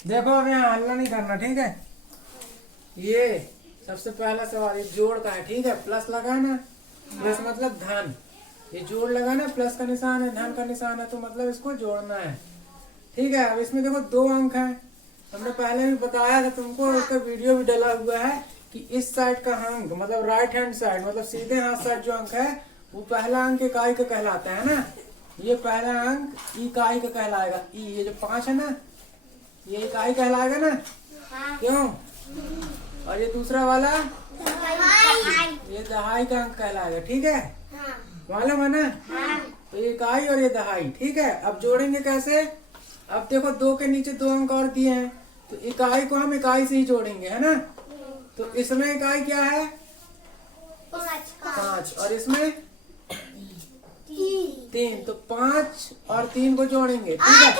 देखो अब यहाँ हल्ला नहीं करना, ठीक है। ये सबसे पहला सवाल ये जोड़ का है, ठीक है। प्लस लगा है ना, प्लस मतलब धन। ये जोड़ लगा ना, प्लस का निशान है, धन का निशान है, तो मतलब इसको जोड़ना है, ठीक है। अब इसमें देखो 2 अंक है, हमने पहले भी बताया था तुमको, उसका वीडियो भी डला हुआ है कि इस साइड का अंक मतलब राइट हैंड साइड मतलब सीधे हाथ साइड जो अंक है वो पहला अंक इकाई का कहलाता है ना। ये पहला अंक इकाई का कहलाएगा। ये जो 5 है ना, ये इकाई कहलाएगा ना, क्यों? और ये दूसरा वाला ये दहाई का अंक कहलाएगा, ठीक है। मालूम है ना? तो ये इकाई और ये दहाई, ठीक है। अब जोड़ेंगे कैसे? अब देखो 2 के नीचे 2 अंक और दिए हैं, तो इकाई को हम इकाई से ही जोड़ेंगे, है ना। तो इसमें इकाई क्या है? 5 और इसमें 3, तो 5 और 3 को जोड़ेंगे, ठीक है।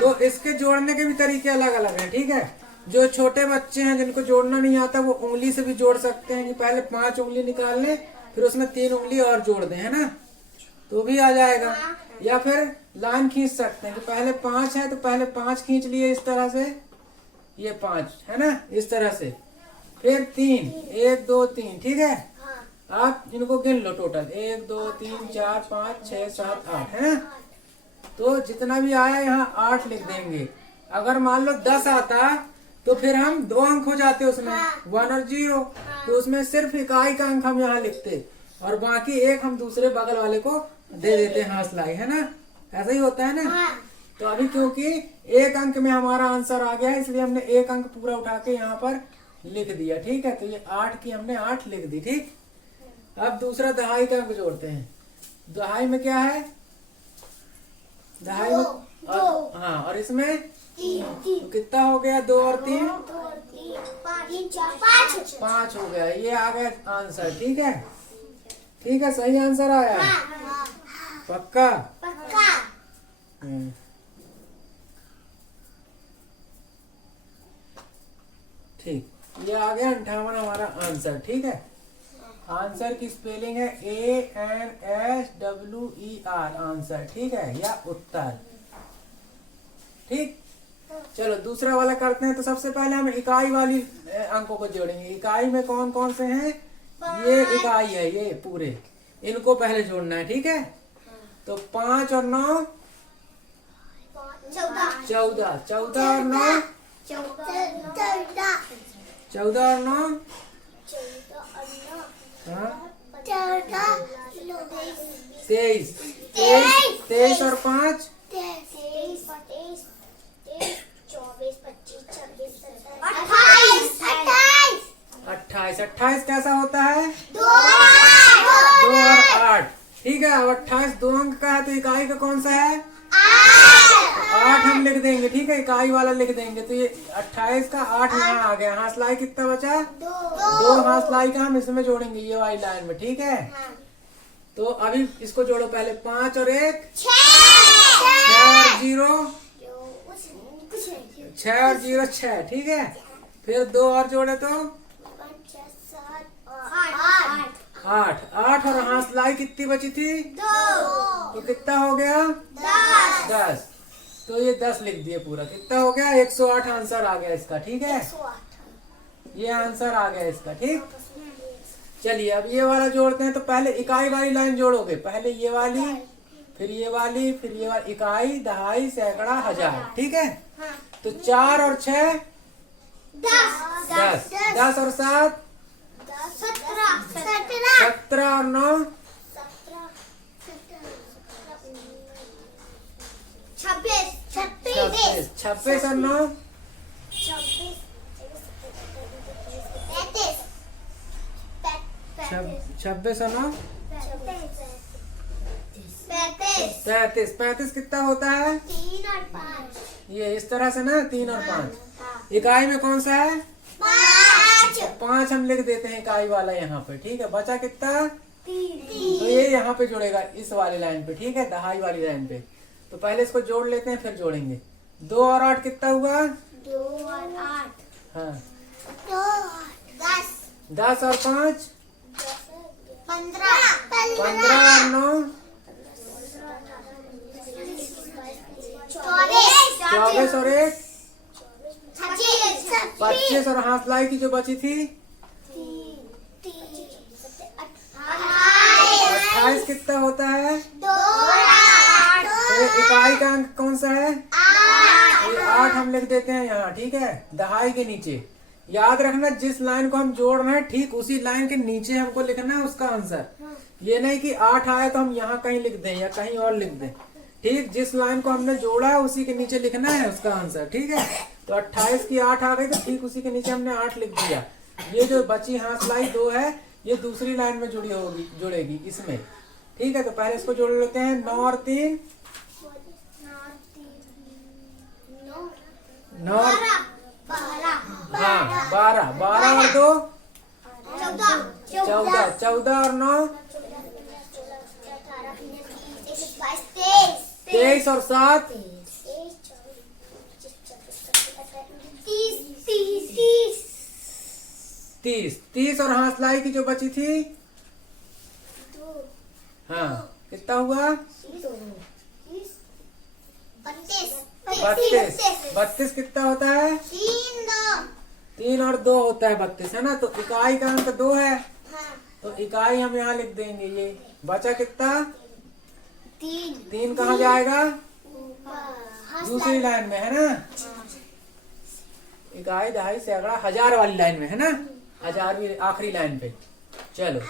तो इसके जोड़ने के भी तरीके अलग अलग हैं, ठीक है। जो छोटे बच्चे हैं जिनको जोड़ना नहीं आता वो उंगली से भी जोड़ सकते हैं कि पहले 5 उंगली निकाल लें, फिर उसमें 3 उंगली और जोड़ दें, है ना, तो भी आ जाएगा। या फिर लाइन खींच सकते हैं कि पहले 5 है तो पहले 5 खींच लिए इस तरह से, ये 5 है ना, इस तरह से, फिर 3, 1 2 3, ठीक है। आप इनको गिन लो टोटल, 1 2 3 4 5 6 7 8, है ना। तो जितना भी आया यहाँ 8 लिख देंगे। अगर मान लो 10 आता तो फिर हम 2 अंक हो जाते उसमें, 1 और 0, तो उसमें सिर्फ इकाई का अंक हम यहाँ लिखते और बाकी 1 हम दूसरे बगल वाले को दे देते हासलाई, है ना। ऐसा ही होता है ना। तो अभी क्योंकि 1 अंक में हमारा आंसर आ गया है इसलिए हमने 1 अंक पूरा उठा के यहाँ पर लिख दिया, ठीक है। तो ये 8 की हमने 8 लिख दी, ठीक। अब दूसरा दहाई का अंक जोड़ते हैं। दहाई में क्या है? दहाई में हाँ, और इसमें तो कितना हो गया? 2 और 3 5 हो गया। ये आ गया आंसर, ठीक है। ठीक है, सही आंसर आया है, पक्का? ठीक, ये आ गया 58 हमारा आंसर, ठीक है। आंसर की स्पेलिंग है ANSWER, आंसर, ठीक है, या उत्तर, ठीक। चलो दूसरा वाला करते हैं। तो सबसे पहले हम इकाई वाली अंकों को जोड़ेंगे। इकाई में कौन कौन से हैं? ये इकाई है, ये पूरे, इनको पहले जोड़ना है, ठीक है। तो 5 और 9 14, 14 और 9 14 और 9 23, 23 और 5 28। 28 कैसा होता है? 2 और 8, ठीक है। अब 28 2 अंक का है तो इकाई का कौन सा है? 8 हम लिख देंगे, ठीक है, इकाई वाला लिख देंगे। तो ये 28 का 8 यहाँ आ गया। हासलाई कितना बचा? 2 हासलाई का हम इसमें जोड़ेंगे, ये वाली लाइन में, ठीक है। तो अभी इसको जोड़ो पहले, 5 और 1 6 और 0 6 और 0 6, ठीक है। फिर 2 और जोड़े तो 8 और हासलाई कितनी बची थी? 2, तो कितना हो गया? 10। तो ये 10 लिख दिए पूरा। कितना हो गया? 108 आंसर आ गया इसका, ठीक है। ये आंसर आ गया इसका, ठीक। चलिए अब ये वाला जोड़ते हैं। तो पहले इकाई वाली लाइन जोड़ोगे, पहले ये वाली, फिर ये वाली, फिर ये वाली, इकाई, दहाई, सैकड़ा, हजार, ठीक है। तो 4 और 6 10, 10 और 7 17 और 9 26, 26 और 9 26 और 9 35। 35 कितना होता है? 3 और 5। ये इस तरह से ना, 3 और 5। इकाई में कौन सा है? 5 हम लिख देते हैं इकाई वाला यहाँ पे, ठीक है। बचा कितना? 3। तो ये यहाँ पे जुड़ेगा इस वाली लाइन पे, ठीक है, दहाई वाली लाइन पे। तो पहले इसको जोड़ लेते हैं फिर जोड़ेंगे। 2 और 8 कितना हुआ? 2 और 8 हाँ 10। 10 और 5 15 और 9 24 और 1 25 और हाथलाई की जो बची थी 28 कितना होता है? तो इकाई का अंक कौन सा है? 8 हम लिख देते हैं यहाँ, ठीक है, दहाई के नीचे। याद रखना जिस लाइन को हम जोड़ रहे हैं ठीक उसी लाइन के नीचे हमको लिखना है उसका आंसर। ये नहीं कि 8 आया तो हम यहाँ कहीं लिख दें या कहीं और लिख दें, ठीक, जिस लाइन को हमने जोड़ा है उसी के नीचे लिखना है उसका आंसर, ठीक है। तो 28 की 8 आ गई तो ठीक उसी के नीचे हमने 8 लिख दिया। ये जो बची हाथलाई 2 है ये दूसरी लाइन में जुड़ेगी इसमें, ठीक है। तो पहले इसको जोड़ लेते हैं, 9 और 3 9, हाँ 12, 12 और 2 14, 14 और 9 23 और 7 30, 30 और हाथलाई की जो बची थी, हाँ कितना हुआ? 32 कितना होता है? 3 और 2 होता है 32, है ना। तो इकाई का अंक 2 है, तो इकाई हम यहाँ लिख देंगे। ये बचा कितना? 3 कहाँ जाएगा? दूसरी लाइन में, है ना। इकाई दहाई सैकड़ा हजार वाली लाइन में, है ना, 1000वीं आखिरी लाइन पे। चलो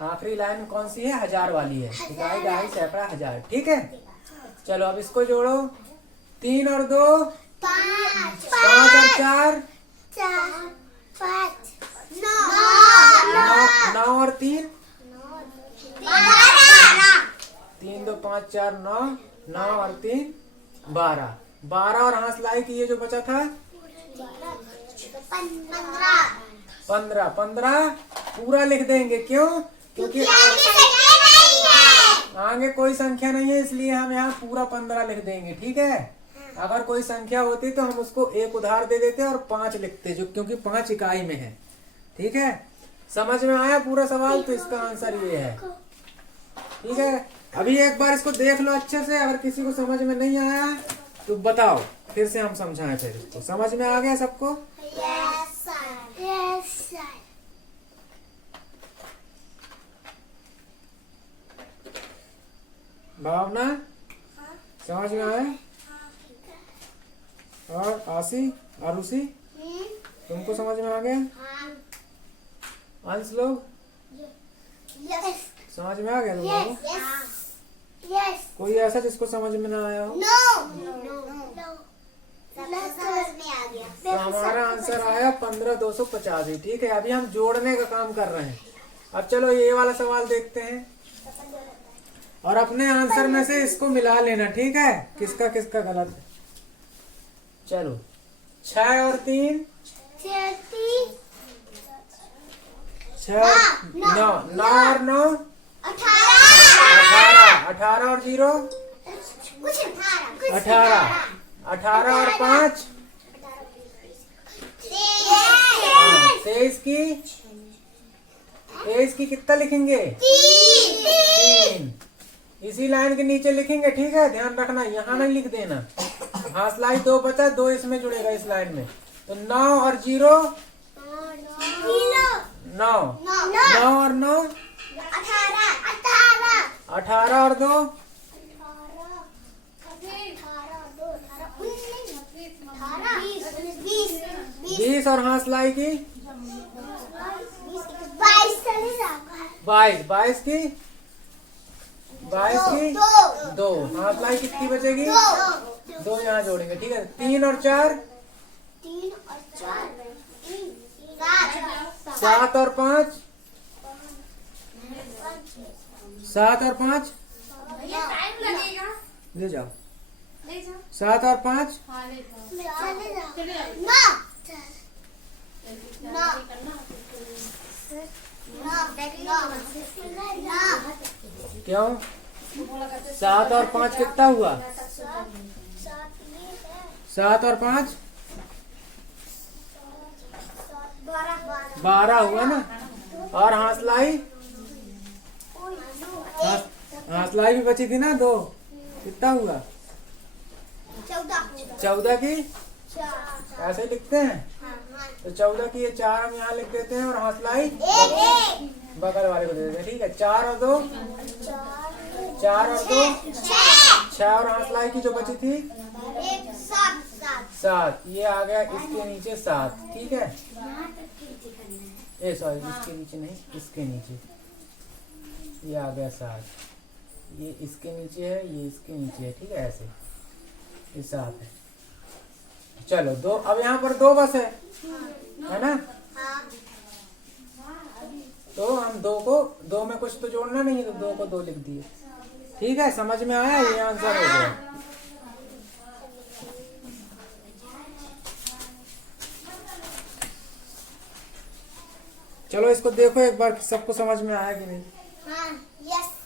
आखिरी लाइन कौन सी है? 1000 वाली है। इकाई दहाई सैकड़ा हजार, ठीक है। चलो अब इसको जोड़ो, 3 और 2 5 और 4 9 और 3 3 2 5 4 9 9 और 3 12 12 और हाथलाई की ये जो बचा था 15 15 पूरा लिख देंगे। क्यों? क्योंकि आगे कोई संख्या नहीं है इसलिए हम यहाँ पूरा 15 लिख देंगे, ठीक है। अगर कोई संख्या होती तो हम उसको 1 उधार दे देते और 5 लिखते, जो क्योंकि 5 इकाई में है, ठीक है। समझ में आया पूरा सवाल? तो इसका आंसर ये है, ठीक है। अभी एक बार इसको देख लो अच्छे से, अगर किसी को समझ में नहीं आया तो बताओ, फिर से हम समझाएं। फिर इसको समझ में आ गया सबको? भावना समझ में आया? और आशी आरुषि तुमको समझ में आ गया? अंश लोग समझ में आ गया तुम लोगों को? कोई ऐसा जिसको समझ में ना आया हो? तो हमारा आंसर आया 15,250, ठीक है। अभी हम जोड़ने का काम कर रहे हैं। अब चलो ये वाला सवाल देखते हैं और अपने आंसर में से इसको मिला लेना, ठीक है, किसका किसका गलत है। चलो 6 और 3 6 9 9 और 9 18 और 0 18 18 और 5 23 की कितना लिखेंगे? 3 इसी लाइन के नीचे लिखेंगे, ठीक है। ध्यान रखना यहाँ नहीं लिख देना। हाथलाई 2 बचा, 2 इसमें जुड़ेगा इस लाइन में। तो 9 और 0 9 9 और 9 18 और 2 20 और हाथलाई की 22 की 2 हाथलाई कितनी बचेगी? 2 यहाँ जोड़ेंगे, ठीक है। 3 और 4 7 और 5 7 और 5 ले जाओ 7 और 5 क्यों? 7 और 5 कितना हुआ? 7 और 5 12 हुआ ना। और हाथलाई हाथलाई भी बची थी ना 2, कितना हुआ? 14 की ऐसे लिखते हैं। तो 14 की ये 4 हम यहाँ लिख देते हैं और हौसलाई एक बगल वाले को दे देते हैं। ठीक है, 4 और 2 4 और 2 6 और हौसलाई की जो बची थी एक 7 7, ये आ गया इसके नीचे 7। ठीक है, सॉरी इसके नीचे नहीं, इसके नीचे ये आ गया 7, ये इसके नीचे है, ये इसके नीचे है। ठीक है, ऐसे ये 7 है। चलो 2, अब यहाँ पर 2 बस है ना, तो हम 2 में कुछ तो जोड़ना नहीं है, तो 2 को 2 लिख दिए। ठीक है, समझ में आया, ये आंसर हो गया। चलो इसको देखो एक बार, सबको समझ में आया कि नहीं। यस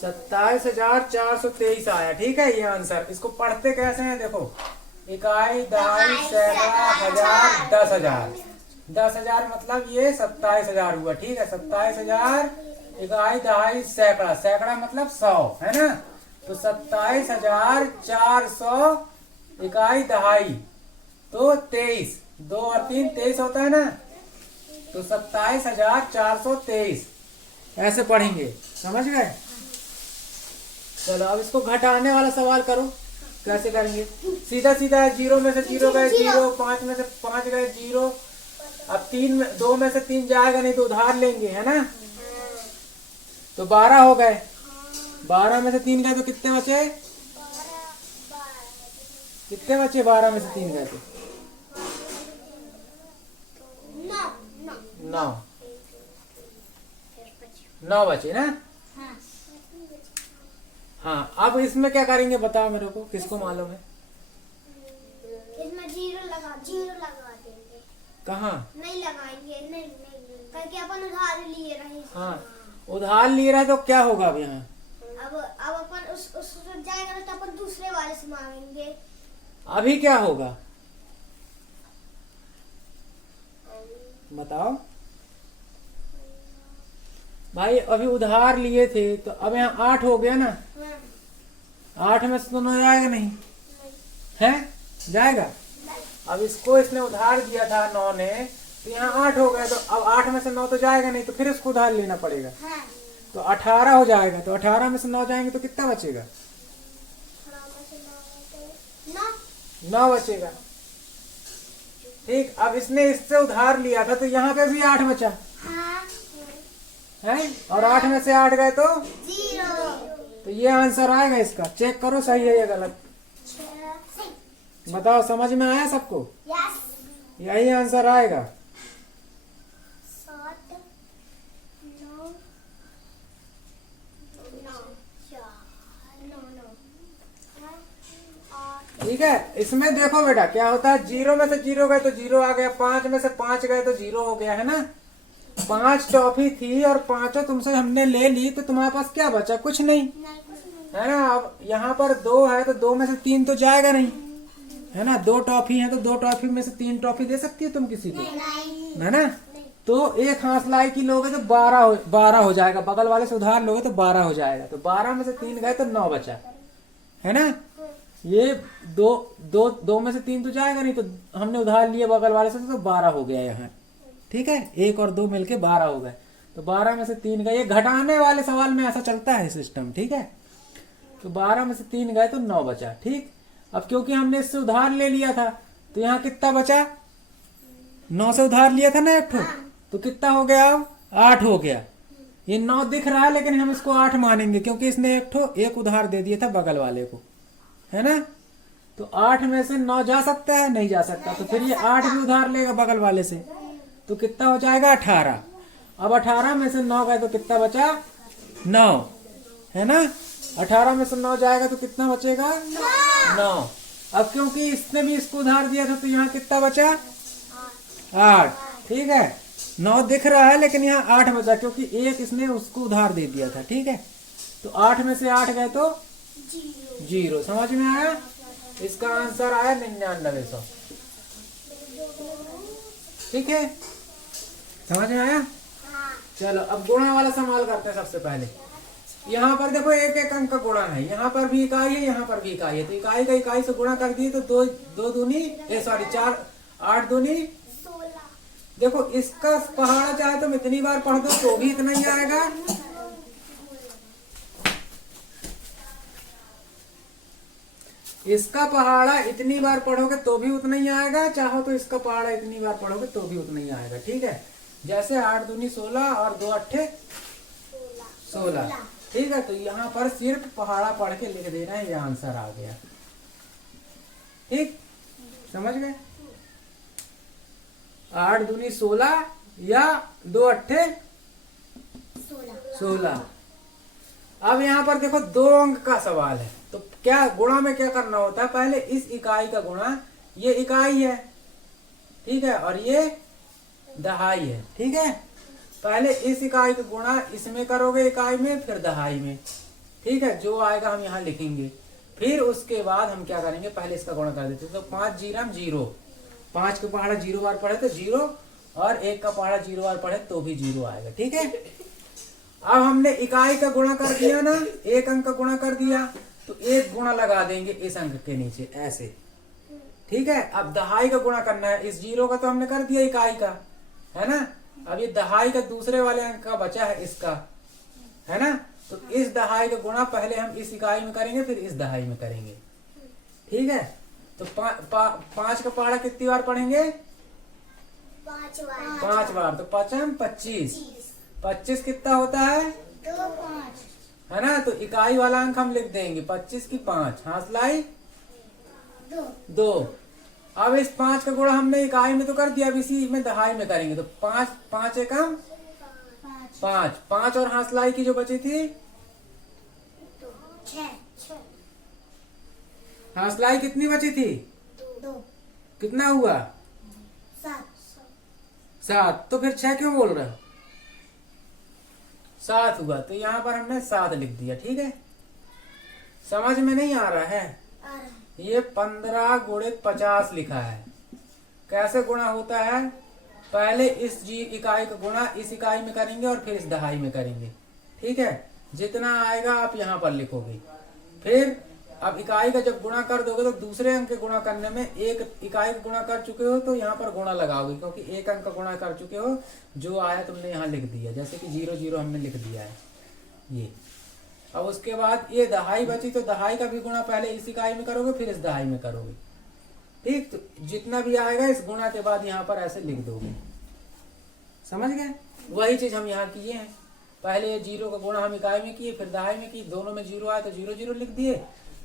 27,423 आया। ठीक है, ये आंसर। इसको पढ़ते कैसे हैं देखो, इकाई, दहाई, सैकड़ा, हजार, 10,000। 10,000 मतलब ये 27,000 हुआ। ठीक है, 27,000 इकाई, दहाई, सैकड़ा, सैकड़ा मतलब 100 है ना, तो 27,400 इकाई, दहाई, तो 23, 2 और 3 23 होता है ना, तो 27,423 ऐसे पढ़ेंगे। समझ गए? चलो अब इसको घटाने वाला सवाल करो, कैसे करेंगे। सीधा सीधा 0 में से 0 गए 0, 5 में से 5 गए 0। अब 2 में से 3 जाएगा नहीं तो उधार लेंगे, है ना, तो 12 हो गए। 12 में से 3 गए तो कितने बचे? कितने बचे? 12 में से 3 गए तो 9 बचे ना। हाँ, अब इसमें क्या करेंगे बताओ मेरे को, किसको मालूम है? इसमें जीरो लगा देंगे। कहाँ? नहीं लगाएंगे, नहीं करके अपन उधार लिए रहे। हाँ, उधार लिए रहे तो क्या होगा अब यहाँ? अब अपन उस जाएगा ना तो अपन दूसरे वाले से मांगेंगे। अभी क्या होगा बताओ भाई। अभी उधार लिए थे तो अब यहाँ 8 हो गया ना, 8 में से तो 9 जाएगा नहीं है, जाएगा। अब इसको इसने उधार दिया था 9 ने, तो यहाँ 8 हो गया, तो अब 8 में से 9 तो जाएगा नहीं, तो फिर इसको उधार लेना पड़ेगा। तो 18 हो जाएगा, तो 18 में से 9 जाएंगे तो कितना बचेगा? 9 बचेगा। ठीक, अब इसने इससे उधार लिया था तो यहाँ पे भी 8 बचा है, और 8 में से 8 गए तो 0। तो ये आंसर आएगा इसका। चेक करो सही है या गलत, बताओ। समझ में आया सबको? यस। यही आंसर आएगा। 7 9 ठीक है, इसमें देखो बेटा क्या होता है। 0 में से 0 गए तो 0 आ गया, 5 में से 5 गए तो 0 हो गया, है ना। 5 टॉफी थी और 5 तुमसे हमने ले ली, तो तुम्हारे पास क्या बचा? कुछ नहीं, है ना। अब यहाँ पर 2 है तो 2 में से 3 तो जाएगा नहीं, है ना। 2 टॉफी है तो 2 टॉफी में से 3 टॉफी दे सकती है तुम किसी को, है ना। तो एक हौसलाई की लोगे तो 12 हो जाएगा, बगल वाले से उधार लोगे तो 12 हो जाएगा। तो 12 में से 3 गए तो 9 बचा, है ना। ये 2 में से 3 तो जाएगा नहीं, तो हमने उधार लिए बगल वाले से, तो 12 हो गया यहाँ। ठीक है, 1 और 2 मिलके 12 हो गए, तो 12 में से 3 गए। ये घटाने वाले सवाल में ऐसा चलता है सिस्टम, ठीक है। तो 12 में से 3 गए तो 9 बचा। ठीक, अब क्योंकि हमने इससे उधार ले लिया था तो यहाँ कितना बचा? 9 से उधार लिया था ना एक ठो, तो कितना हो गया? अब 8 हो गया। ये 9 दिख रहा है लेकिन हम इसको 8 मानेंगे, क्योंकि इसने एक उधार दे दिया था बगल वाले को, है ना। तो 8 में से 9 जा सकता है? नहीं जा सकता, तो फिर ये 8 भी उधार लेगा बगल वाले से, तो कितना हो जाएगा? 18। अब 18 में से 9 गए तो कितना बचा? 9, है ना। 18 में से 9 जाएगा तो कितना बचेगा? 9। अब क्योंकि इसने भी इसको उधार दिया था तो यहाँ कितना बचा? 8। ठीक है, 9 दिख रहा है लेकिन यहाँ 8 बचा, क्योंकि एक इसने उसको उधार दे दिया था। ठीक है, तो 8 में से 8 गए तो जीरो। समझ में आया? इसका आंसर आया 9900। ठीक है, समझ में आया? चलो अब गुणा वाला सवाल करते हैं। सबसे पहले यहाँ पर देखो एक एक अंक का गुणा है, यहाँ पर भी इकाई है, यहाँ पर भी इकाई है, तो इकाई का इकाई से गुणा कर दिए तो दो दूनी 4, 8 दूनी 16। देखो इसका पहाड़ा चाहे तुम इतनी बार पढ़ दो तो भी इतना ही आएगा। इसका पहाड़ा इतनी बार पढ़ोगे तो भी उतना ही आएगा, चाहो तो इसका पहाड़ा इतनी बार पढ़ोगे तो भी उतना ही आएगा। ठीक है, जैसे 8 दूनी 16 और 2 अट्ठे 16। ठीक है, तो यहाँ पर सिर्फ पहाड़ा पढ़ के लिख देना है, ये आंसर आ गया। ठीक, समझ गए? 8 दूनी 16 या 2 अट्ठे 16। अब यहाँ पर देखो 2 अंक का सवाल है, तो क्या गुणा में क्या करना होता है? पहले इस इकाई का गुणा, ये इकाई है, ठीक है, और ये दहाई है। ठीक है, पहले इस इकाई का गुणा इसमें करोगे इकाई में, फिर दहाई में। ठीक है, जो आएगा हम यहाँ लिखेंगे। फिर उसके बाद हम क्या करेंगे, पहले इसका गुणा कर देते। तो 5 जीरम 0, 5 का पहाड़ा 0 बार पढ़े तो 0, और 1 का पहाड़ा 0 बार पढ़े तो भी 0 आएगा। ठीक है, अब हमने इकाई का गुणा कर दिया ना, एक अंक का गुणा कर दिया, तो एक गुणा लगा देंगे इस अंक के नीचे ऐसे। ठीक है, अब दहाई का गुणा करना है, इस 0 का तो हमने कर दिया इकाई का, है ना। अब ये दहाई का दूसरे वाले अंक का बचा है इसका, है ना। तो इस दहाई का गुणा पहले हम इस इकाई में करेंगे, फिर इस दहाई में करेंगे। ठीक है, तो 5 का पहाड़ा कितनी बार पढ़ेंगे? 5 बार। तो 5 25, 25 कितना होता है? 2 5, है ना। तो इकाई वाला अंक हम लिख देंगे 25 की 5, हासलाई 2। अब इस 5 का गुणा हमने इकाई में तो कर दिया, अब इसी में दहाई में करेंगे। तो 5 एकम 5, 5 और हासलाई की जो बची थी 6, हासलाई कितनी बची थी? 2, कितना हुआ? 7। तो फिर 6 क्यों बोल रहे हो? 7 हुआ, तो यहाँ पर हमने 7 लिख दिया। ठीक है, समझ में नहीं आ रहा है? ये 15 गुणे 50 लिखा है। कैसे गुणा होता है? पहले इस इकाई का गुणा इस इकाई में करेंगे और फिर इस दहाई में करेंगे। ठीक है, जितना आएगा आप यहाँ पर लिखोगे। फिर अब इकाई का जब गुणा कर दोगे तो दूसरे अंक के गुणा करने में एक इकाई का गुणा कर चुके हो तो यहाँ पर गुणा लगाओगे, क्योंकि एक अंक का गुणा कर चुके हो, जो आया तुमने यहाँ लिख दिया। जैसे कि 0 0 हमने लिख दिया है ये। अब उसके बाद ये दहाई बची, तो दहाई का भी गुणा पहले इस इकाई में करोगे, फिर इस दहाई में करोगे। ठीक, तो जितना भी आएगा इस गुणा के बाद यहाँ पर ऐसे लिख दोगे। समझ गए? वही चीज हम यहाँ किए हैं। पहले 0 का गुणा हम इकाई में किए, फिर दहाई में किए, दोनों में 0 आया तो 0 0 लिख दिए।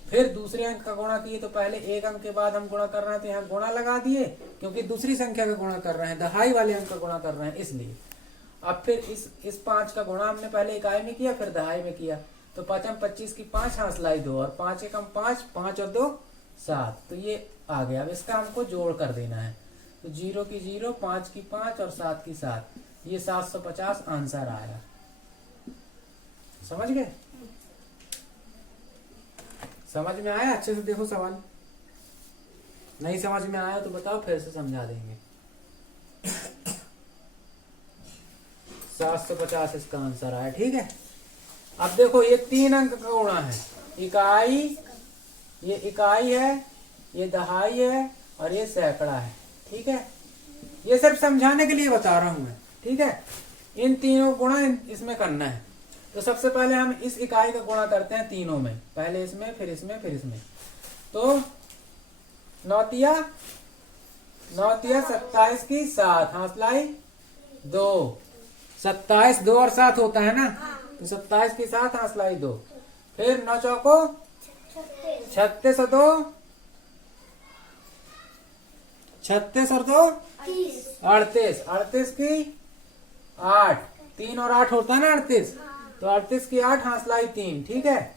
फिर दूसरे अंक का गुणा किए, तो पहले एक अंक के बाद हम गुणा कर रहे हैं तो यहाँ गुणा लगा दिए, क्योंकि दूसरी संख्या का गुणा कर रहे हैं, दहाई वाले अंक का गुणा कर रहे हैं इसलिए। अब फिर इस 5 का गुणा हमने पहले इकाई में किया, फिर दहाई में किया। तो 5 25 की 5, हासलाई 2, और 5 एकम 5, 5 और 2 7। तो ये आ गया। अब इसका हमको जोड़ कर देना है। तो 0 की 0, 5 की 5 और 7 की 7, ये 750 आंसर आया। समझ गए? समझ में आया? अच्छे से देखो सवाल। नहीं समझ में आया तो बताओ, फिर से समझा देंगे। 750 इसका आंसर आया। ठीक है, अब देखो ये 3 अंक का गुणा है। इकाई, ये इकाई है, ये दहाई है, और ये सैकड़ा है। ठीक है, ये सिर्फ समझाने के लिए बता रहा हूं मैं। ठीक है, इन तीनों गुणा इसमें करना है। तो सबसे पहले हम इस इकाई का गुणा करते हैं तीनों में, पहले इसमें, फिर इसमें, फिर इसमें। तो 9 तिया 27 की 7, हासलाई 2। 27 2 और 7 होता है ना, तो 27 की 7, हासलाई 2। फिर 9 चौको 36 और 2 36 और 2 38, 38 की 8, 3 और 8 होता है ना 38, तो 38 की 8, हासलाई 3। ठीक है,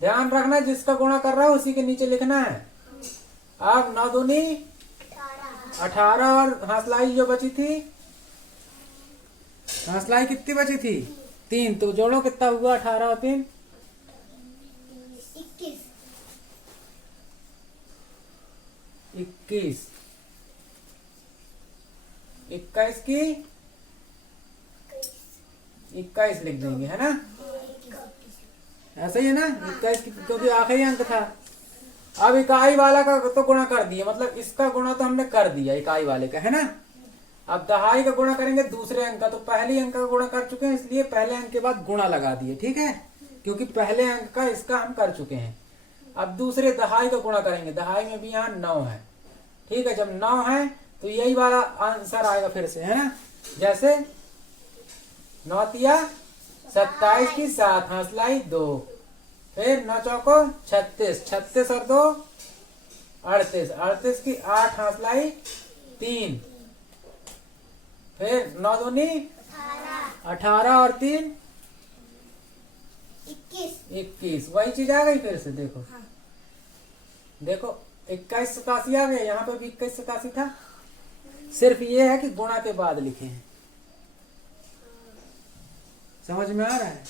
ध्यान रखना जिसका गुणा कर रहा है उसी के नीचे लिखना है। अब 9 दूनी 18, और हासलाई जो बची थी, हासलाई कितनी बची थी? 3। तो जोड़ो कितना हुआ? 18 और 3 21, 21 की 21 लिख देंगे, है ना? ऐसा ही है ना, 21 की, क्योंकि आखिरी अंक था। अब इकाई वाला का तो गुणा कर दिया, मतलब इसका गुणा तो हमने कर दिया इकाई वाले का, है ना? अब दहाई का गुणा करेंगे दूसरे अंक का, तो पहले अंक का गुणा कर चुके हैं, इसलिए पहले अंक के बाद गुणा लगा दिए, ठीक है? क्योंकि पहले अंक का इसका हम कर चुके हैं। अब दूसरे दहाई का गुणा करेंगे, दहाई में भी यहाँ 9 है, ठीक है? जब 9 है तो यही वाला आंसर आएगा फिर से, है ना? जैसे 9 तिया 27 की 7, हंसलाई 2, फिर 9 चौको 36, 36 और 2 38, 38 की 8, हंसलाई 3, फिर 9 दूनी 18 और 3 21, वही चीज आ गई फिर से। देखो देखो 21 87 आ गया, यहाँ पे भी 21 87 था, सिर्फ ये है कि गुणा के बाद लिखे हैं। समझ में आ रहा है?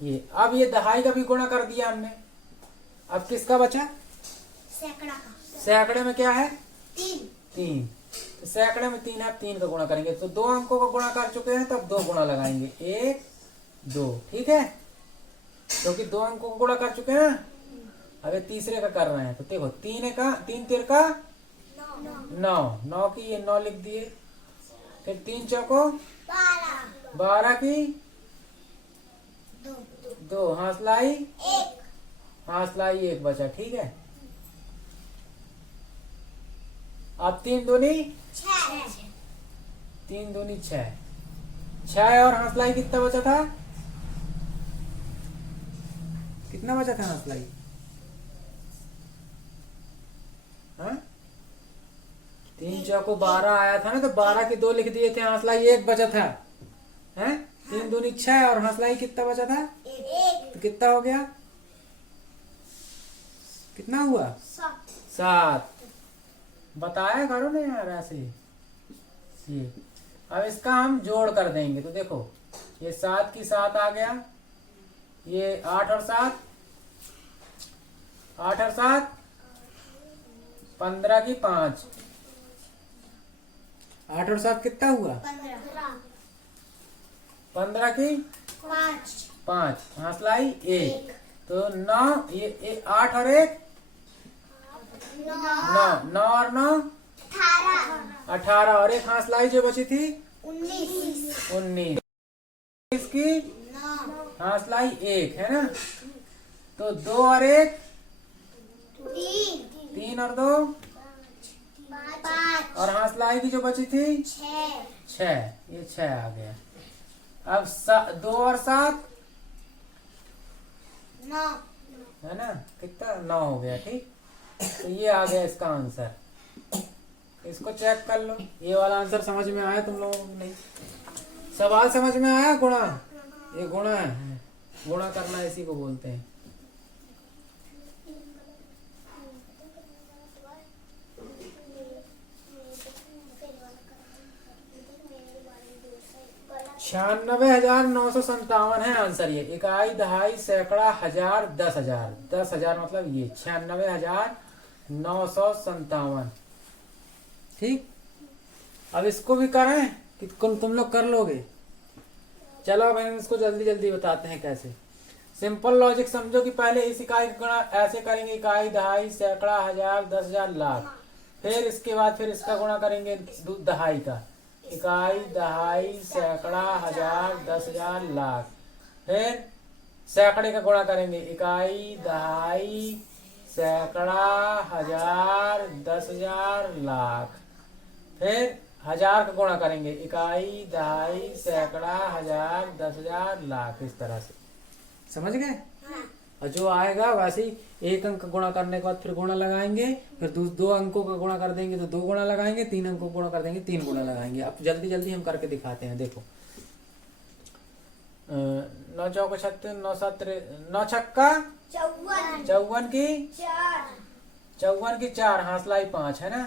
ये अब ये दहाई का भी गुणा कर दिया हमने। अब किसका बचा? सैकड़ा का। सैकड़े में क्या है? 3। तो सैकड़े में 3 है, 3 का गुणा करेंगे, तो 2 अंकों का गुणा कर चुके हैं, तब 2 गुणा लगाएंगे, 1 2, ठीक है? क्योंकि 2 अंकों का गुणा कर चुके हैं, अब ये तीसरे का कर रहे हैं, तो देखो 3 3 का 9 की ये 9 लिख दिए, फिर 3 चौको 12 की 2, हंसलाई 1 बचा, ठीक है? अब 3 दूनी 6, 6 और हंसलाई कितना बचा था? कितना बचा था हंसलाई? हाँ? 3 चौको 12 आया था ना, तो 12 के 2 लिख दिए थे, हंसलाई 1 बचा था, हैं? 3 दूनी 6 और हंसलाई कितना बचा था? 1। तो कितना हो गया? कितना हुआ? 7। बताया करो ना यार ऐसे। ये अब इसका हम जोड़ कर देंगे, तो देखो ये 7 की 7 आ गया, ये 8 और 7 15 की 5, 8 और 7 कितना हुआ? 15 की 5, हंसलाई 1, तो 9, ये 8 और 1 9 और 9 18 और 1 हंसलाई जो बची थी 19 इसकी हंसलाई 1 है ना, तो 2 और 1 3 और 2 और हंसलाई की जो बची थी 6, ये 6 आ गया। अब 2 और 7 9 है ना, कितना 9 हो गया, ठीक? तो ये आ गया इसका आंसर। इसको चेक कर लो, ये वाला आंसर समझ में आया तुम लोगों को? नहीं, सवाल समझ में आया? गुणा, ये गुणा है, गुणा करना इसी को बोलते हैं। छियानवे 9,957 है आंसर। ये इकाई, दहाई, सैकड़ा, हजार, 10,000। 10,000 मतलब ये 96,957, ठीक? अब इसको भी करें कि तुम लोग कर लोगे? चलो अब हम इसको जल्दी जल्दी बताते हैं कैसे। सिंपल लॉजिक समझो कि पहले इस इकाई का गुणा ऐसे करेंगे, इकाई, दहाई, सैकड़ा, हजार, 10,000, लाख। फिर इसके बाद फिर इसका गुणा करेंगे दहाई का, इकाई, दहाई, सैकड़ा, हजार, 10,000, लाख। फिर सैकड़े का गुणा करेंगे, इकाई, दहाई, सैकड़ा, हजार, 10,000, लाख। फिर हजार का गुणा करेंगे, इकाई, दहाई, सैकड़ा, हजार, 10,000, लाख। इस तरह से समझ गए? और जो आएगा वैसे ही एक अंक गुणा करने के बाद फिर गुणा लगाएंगे, फिर 2 अंकों का गुणा कर देंगे तो 2 गुणा लगाएंगे, 3 अंकों का गुणा कर देंगे 3 गुणा लगाएंगे। अब जल्दी जल्दी हम करके दिखाते हैं। देखो 9 चौको 36, 9 7 9 छक्का 54 की 4 हंसलाई 5 है ना।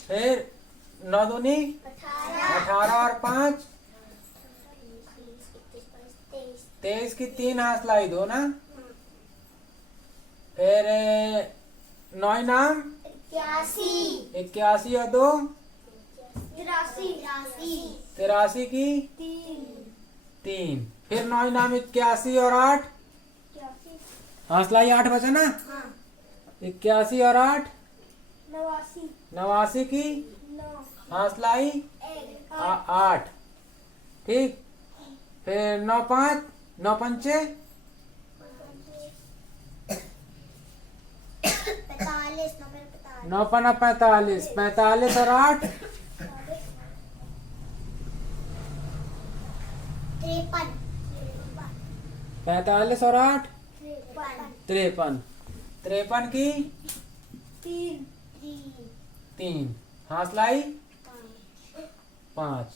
फिर 9 दूनी 18 और 5 23 की 3 हंसलाई 2 ना। फिर 9 नाम 81 81 और 2 83 की 3 3। फिर 9 नाम 81 और 8 हौसलाई 8 बचा ना। हाँ 81 और 8 89 89 की 9 हौसलाई 8। ठीक। फिर 9 5 9 पंचे 45 9 पना 45 45 और 8 45 और 8 53 53 की 3 हौसलाई 5।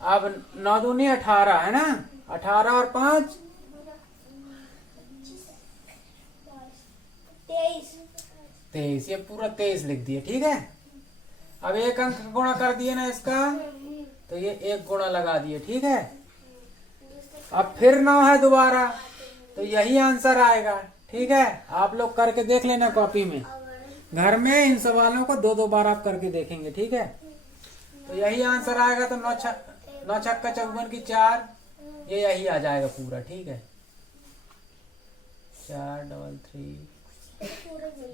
अब 9 दूनी 18 है ना। 18 और 5 23। ये पूरा 23 लिख दिए। ठीक है। अब एक अंक गुणा कर दिए ना इसका, तो ये एक गुणा लगा दिए। ठीक है। अब फिर 9 है दोबारा, तो यही आंसर आएगा। ठीक है। आप लोग करके देख लेना कॉपी में। घर में इन सवालों को 2-2 बार आप करके देखेंगे। ठीक है। तो यही आंसर आएगा। तो 9 छक्का 54 की 4, ये यही आ जाएगा पूरा। ठीक है। 4 3 3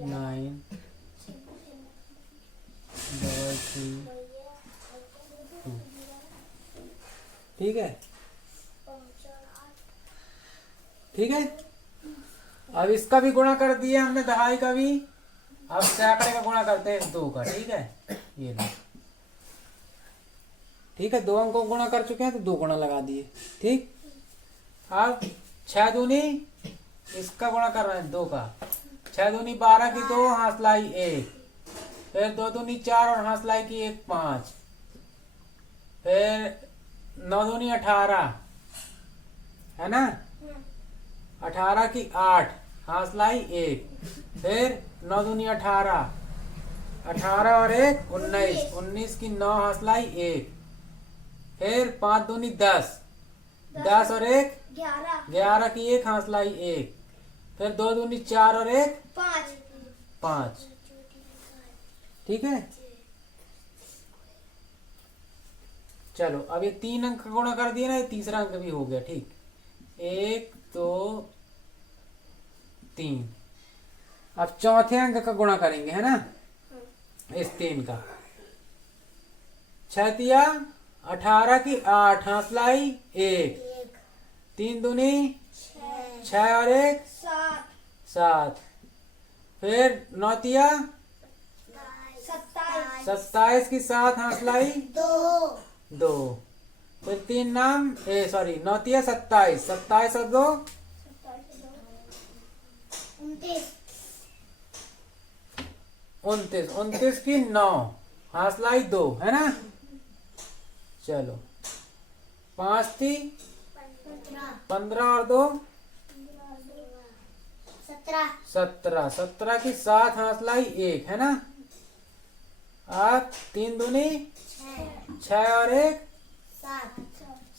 9 3 2। ठीक है। ठीक है। अब इसका भी गुणा कर दिया हमने, दहाई का भी। अब सैकड़े का गुणा करते हैं 2 का। ठीक है। ये लो। ठीक है। 2 अंकों को गुणा कर चुके हैं, तो 2 गुणा लगा दिए। ठीक। अब 6 दूनी इसका गुणा कर रहे हैं 2 का। 6 दूनी 12 की 2 हौसलाई 1। फिर 2 दूनी 4 और हौसलाई की 1 5। फिर 9 दूनी 18 है ना। 18 की 8 हौसलाई 1। फिर 9 दूनी 18 18 और 1 19 19 की 9 हौसलाई 1। फिर 5 दूनी 10 10 और 1 11 की 1 हौसलाई 1। फिर 2 दूनी 4 और 1 5। ठीक है। चलो अब ये 3 अंक गुणा कर दिए ना, ये तीसरा अंक भी हो गया। ठीक। 1 2 3। अब चौथे अंक का गुणा करेंगे, है ना, इस 3 का। 6 तिया 18 की 8 हौसलाई 1। 3 दूनी 6 और 1 7। फिर 9 तिया 27 की 7 हौसलाई 2। फिर 3 नाम 9 तिया 27 27 और 2 29 29 की 9 हौसलाई 2, है ना। चलो 5 थी 15 और 2 17 17 की 7 हौसलाई 1, है ना। अब 3 दूनी 6 और 1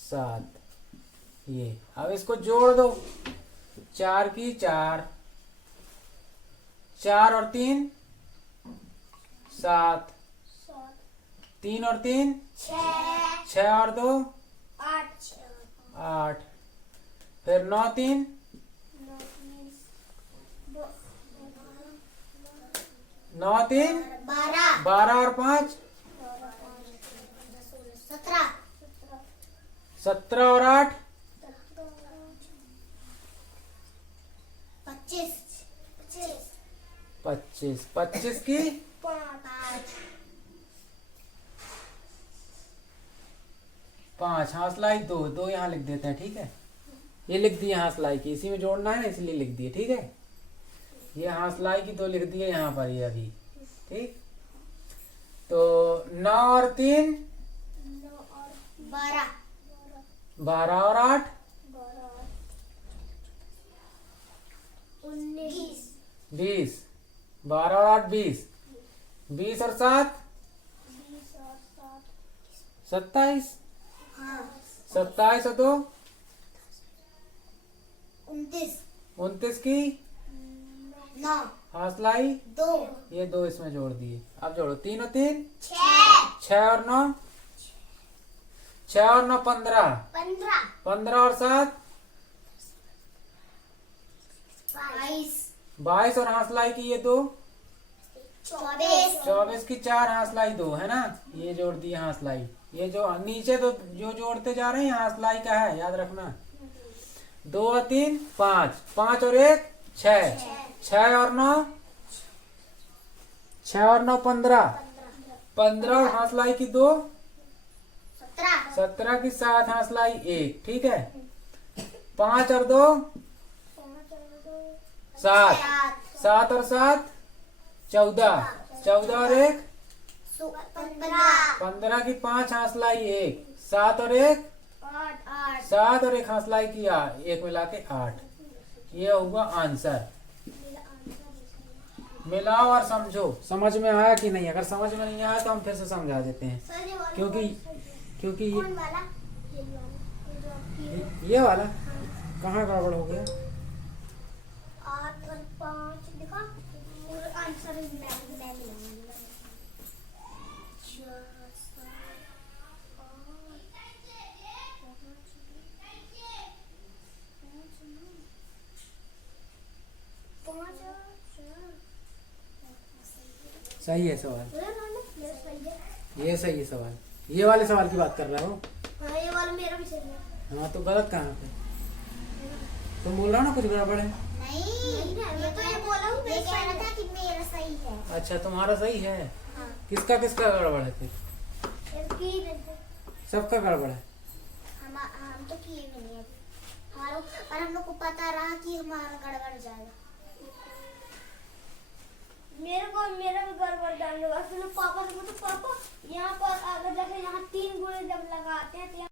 7। ये अब इसको जोड़ दो। 4 की 4 4 और 3 7। 3 और 3 6 और 2 8। फिर 9 3 9 3 12 और 5 17 और 8 25 25 की 5 हौसलाई 2 2 यहाँ लिख देते हैं। ठीक है। ये लिख दिए हौसलाई की, इसी में जोड़ना है ना, इसलिए लिख दिए। ठीक है। ये हौसलाई की 2 लिख दिए यहाँ पर, ये अभी। ठीक। तो 9 और 3 12 और 8 20 12 और 8 20 20 और 7 27 27 और 2 29 की 9 हासलाई 2 ये 2 इसमें जोड़ दिए। अब जोड़ो 3 और 3 6 6 और 9 6 और 9 15 15 15 और 7 22 22 और हासलाई की ये 2 24 24 की 4 हासलाई 2 है ना, ये जोड़ दिए हासलाई। ये जो नीचे तो जो जोड़ते जा रहे हैं हासलाई का है, याद रखना। 2 और 3 5 5 और 1 6 6 और 9 6 और 9 15 15 और हासलाई की 2 17 17 की 7 हासलाई 1। ठीक है, 5 और 2 7 7 और 7 14 14 और 1 15 की 5 हासलाई 1 7 और 1 7 और 1 हासलाई की 1 मिला के 8। ये होगा आंसर। मिलाओ और समझो, समझ में आया कि नहीं। अगर समझ में नहीं आया तो हम फिर से समझा देते हैं, क्योंकि ये वाला कहाँ गड़बड़ हो गया। 8 और 5 देखा और आंसर मैं मिलाऊंगी। 5 सही है सवाल, ये सही है सवाल। ये वाले सवाल की बात कर रहा हो। हाँ ये वाला मेरा भी सही है। हाँ तो गलत कहाँ पे, तुम बोल रहा हो ना कुछ गड़बड़ है। नहीं मैं तो ये बोला हूँ, मैं कह रहा था कि मेरा सही है। अच्छा तुम्हारा सही है। हाँ। किसका किसका गड़बड़ है फिर? सबका गड़बड़ है। हम तो किए भी नहीं अभी हमारा, पर हम लोग को पता रहा कि हमारा गड़बड़ जाएगा। मेरा भी गड़बड़ डालने वाला। पापा ने तो पापा यहाँ पर अगर जैसे यहाँ 3 गुणे जब लगाते हैं तो